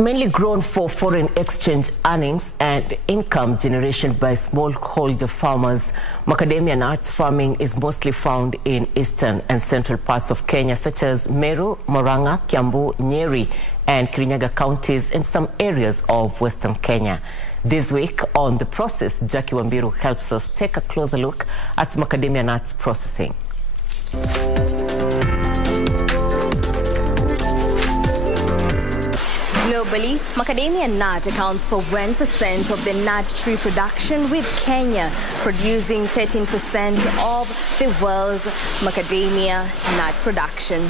Mainly grown for foreign exchange earnings and income generation by smallholder farmers, macadamia nut farming is mostly found in eastern and central parts of Kenya, such as Meru, Murang'a, Kiambu, Nyeri, and Kirinyaga counties, and some areas of western Kenya. This week on The Process, Jackie Wambiru helps us take a closer look at macadamia nut processing. Globally, macadamia nut accounts for 1% of the nut tree production, with Kenya producing 13% of the world's macadamia nut production.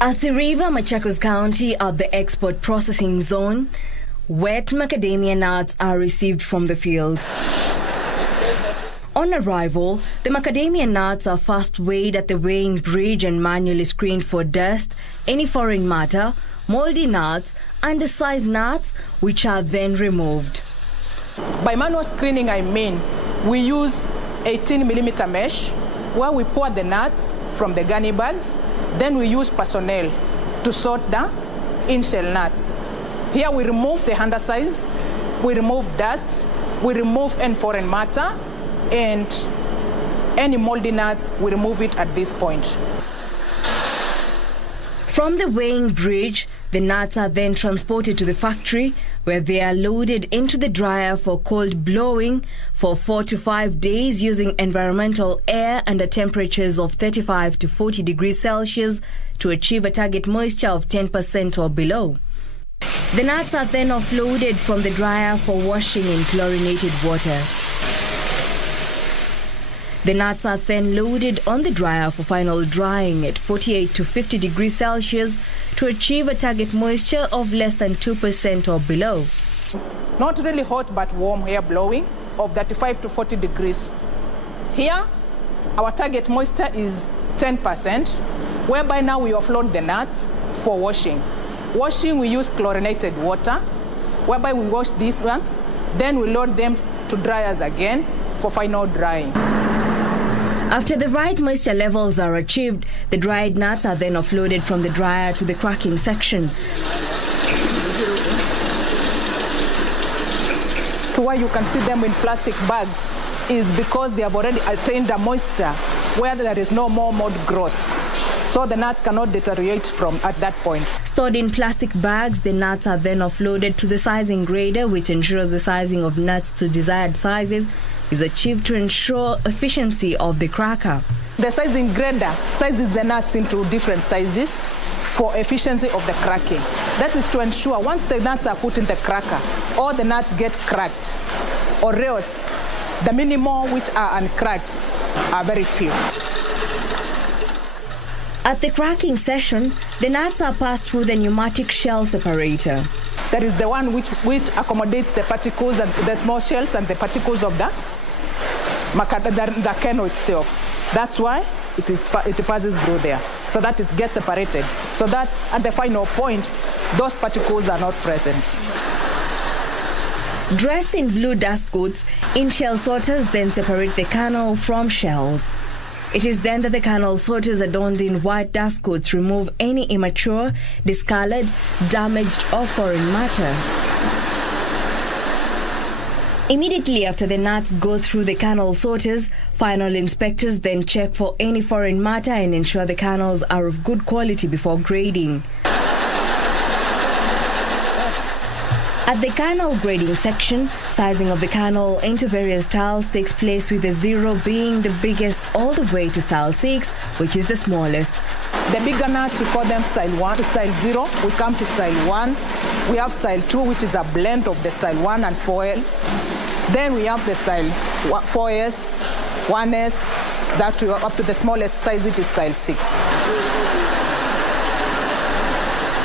At the River Machakos County at the export processing zone, wet macadamia nuts are received from the field. On arrival, the macadamia nuts are first weighed at the weighing bridge and manually screened for dust, any foreign matter, moldy nuts, undersized nuts, which are then removed. By manual screening, I mean we use 18mm mesh where we pour the nuts from the gunny bags. Then we use personnel to sort the in-shell nuts. Here we remove the undersize, we remove dust, we remove any foreign matter, and any moldy nuts, we remove it at this point. From the weighing bridge, the nuts are then transported to the factory, where they are loaded into the dryer for cold blowing for 4 to 5 days using environmental air under temperatures of 35 to 40 degrees Celsius to achieve a target moisture of 10% or below. The nuts are then offloaded from the dryer for washing in chlorinated water. The nuts are then loaded on the dryer for final drying at 48 to 50 degrees Celsius to achieve a target moisture of less than 2% or below. Not really hot but warm air blowing of 35 to 40 degrees. Here, our target moisture is 10%, whereby now we offload the nuts for washing. Washing, we use chlorinated water, whereby we wash these nuts, then we load them to dryers again for final drying. After the right moisture levels are achieved, the dried nuts are then offloaded from the dryer to the cracking section. To where you can see them in plastic bags is because they have already attained a moisture where there is no more mold growth. So the nuts cannot deteriorate from at that point. Stored in plastic bags, the nuts are then offloaded to the sizing grader, which ensures the sizing of nuts to desired sizes is achieved to ensure efficiency of the cracker. The sizing grader sizes the nuts into different sizes for efficiency of the cracking. That is to ensure once the nuts are put in the cracker, all the nuts get cracked, or else the minimal which are uncracked are very few. At the cracking session, the nuts are passed through the pneumatic shell separator. That is the one which accommodates the particles and the small shells and the particles of the kernel itself. That's why it passes through there, so that it gets separated, so that at the final point, those particles are not present. Dressed in blue dust coats, in-shell sorters then separate the kernel from shells. It is then that the kernel sorters adorned in white dust coats remove any immature, discolored, damaged or foreign matter. Immediately after the nuts go through the kernel sorters, final inspectors then check for any foreign matter and ensure the kernels are of good quality before grading. At the kernel grading section, sizing of the kernel into various styles takes place, with the 0 being the biggest all the way to style 6, which is the smallest. The bigger nuts, we call them style 1, style 0. We come to style 1. We have style 2, which is a blend of the style 1 and 4L. Then we have the style 4S, 1S, that up to the smallest size, which is style 6.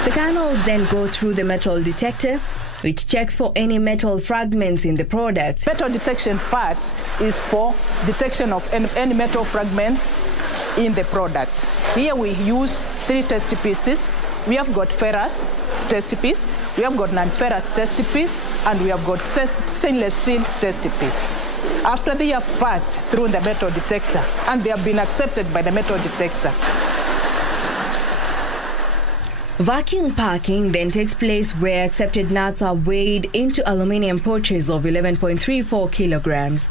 The kernels then go through the metal detector, which checks for any metal fragments in the product. Metal detection part is for detection of any metal fragments in the product. Here we use 3 test pieces. We have got ferrous test piece, we have got non-ferrous test piece, and we have got stainless steel test piece. After they have passed through the metal detector and they have been accepted by the metal detector, Vacuum packing then takes place where accepted nuts are weighed into aluminium pouches of 11.34 kilograms.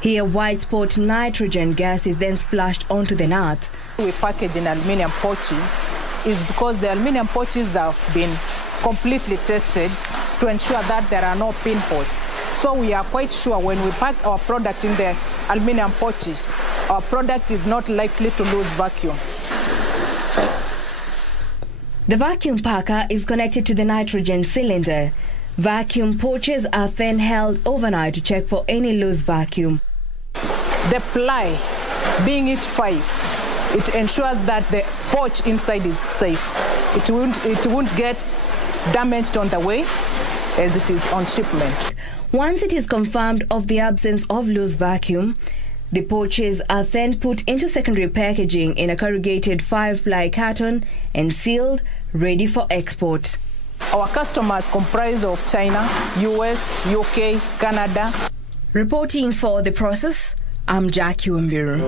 Here, white spot nitrogen gas is then splashed onto the nuts. We package in aluminium pouches is because the aluminium pouches have been completely tested to ensure that there are no pinholes. So we are quite sure when we pack our product in the aluminium pouches, our product is not likely to lose vacuum. The vacuum packer is connected to the nitrogen cylinder. Vacuum pouches are then held overnight to check for any loose vacuum. The ply, being it 5, it ensures that the pouch inside is safe. It won't get damaged on the way as it is on shipment. Once it is confirmed of the absence of loose vacuum, the pouches are then put into secondary packaging in a corrugated 5-ply carton and sealed, ready for export. Our customers comprise of China, US, UK, Canada. Reporting for The Process, I'm Jackie Wambiru.